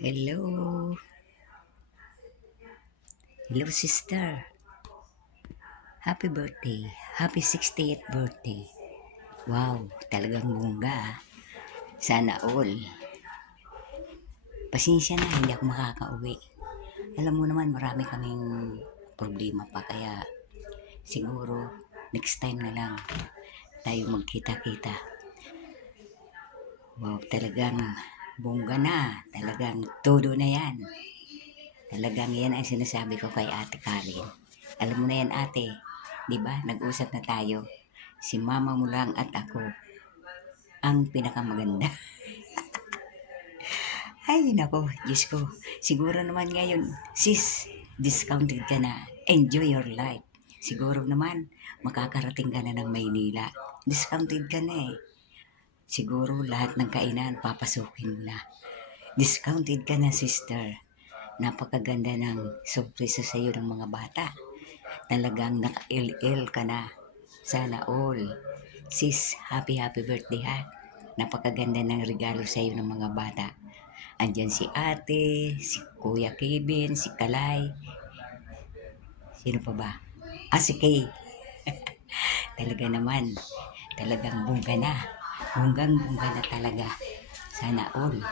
Hello. Hello, sister. Happy birthday. Happy 60th birthday. Wow, talagang bongga. Sana all. Pasensya na, hindi ako makakauwi. Alam mo naman, marami kaming problema pa. Kaya siguro, next time na lang tayo magkita-kita. Wow, talagang bongga na. Talagang todo na yan. Talagang yan ang sinasabi ko kay Ate Karen. Alam mo na yan, ate. Diba? Nag-usap na tayo. Si mama mo lang at ako ang pinakamaganda. Ay, nako. Diyos ko. Siguro naman ngayon, sis, discounted ka na. Enjoy your life. Siguro naman, makakarating ka na ng Maynila. Discounted ka na eh. Siguro lahat ng kainan, papasukin mo na. Discounted ka na, sister. Napakaganda ng surprise sa iyo ng mga bata. Talagang naka-LL ka na. Sana all. Sis, happy birthday ha. Napakaganda ng regalo sa iyo ng mga bata. Andyan si ate, si Kuya Kevin, si Kalay. Sino pa ba? Si Kay. Talaga naman. Talagang bongga na. Bonggang-bongga na talaga. Sana all.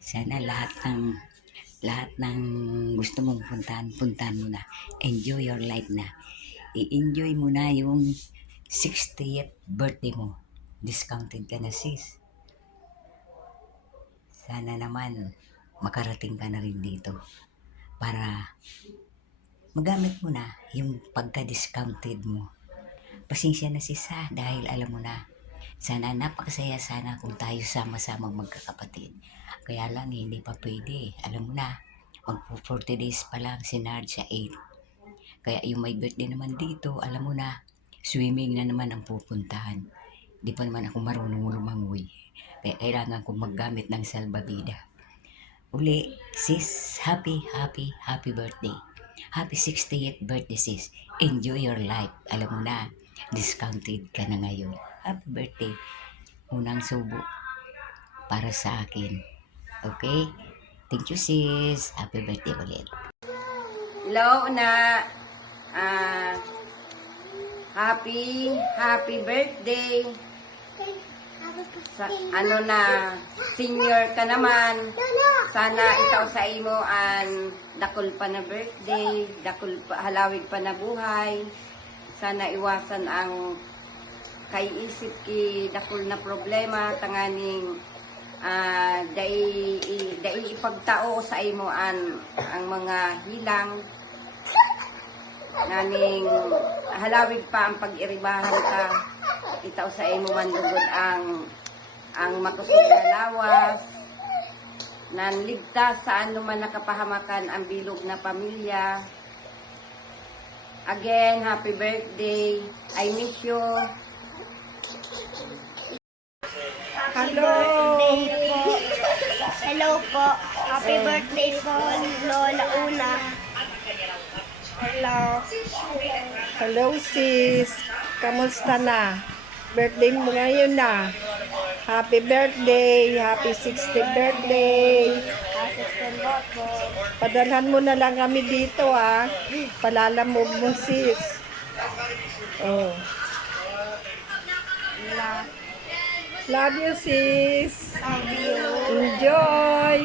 Sana lahat ng gusto mong puntahan mo na. Enjoy your life na. I-enjoy mo na yung 60th birthday mo. Discounted ka na, sis. Sana naman makarating ka na rin dito para magamit mo na yung pagka-discounted mo. Pasensya na, sis ha, dahil alam mo na, sana napakasaya sana kung tayo sama-sama magkakapatid. Kaya lang hindi pa pwede. Alam mo na, mag-40 days pa lang si Nard sa 8. Kaya yung may birthday naman dito, alam mo na, swimming na naman ang pupuntahan. Di pa naman ako marunong lumangoy. Kaya kailangan kong maggamit ng salbabida. Uli, sis, happy birthday. Happy 60th birthday, sis. Enjoy your life. Alam mo na, discounted ka na ngayon. Happy birthday. Unang subo para sa akin. Okay? Thank you, sis. Happy birthday ulit. Hello na. Happy birthday. Senior ka naman. Sana ikaw sa imo an dakol pa na birthday, halawig pa na buhay. Sana iwasan ang kay isip ki dakol na problema tanganing dai ipagtao sa imo ang mga hilang naning halawig pa ang pag-iribahan ka itaw sa imo man lugod ang makusog na lawas nan ligtas sa ano man nakapahamakan ang bilog na pamilya. Again, happy birthday. I miss you. Hello. Hello po. Happy birthday po, Lola Una. Hello. Hello, sis. Kamusta na? Birthday mo ngayon na. Happy birthday. Happy 60th birthday. Padalhan mo na lang kami dito, ah. Palalamog mo, sis. Oh. Love you, sis. Love you. Enjoy.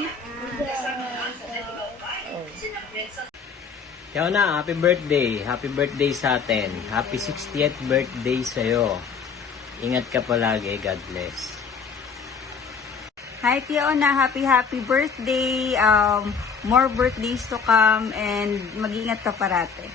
Ikaw na, happy birthday. Happy birthday sa atin. Happy 60th birthday sa'yo. Ingat ka palagi. God bless. Hi, Fiona. Happy birthday. More birthdays to come and mag-ingat ka parate.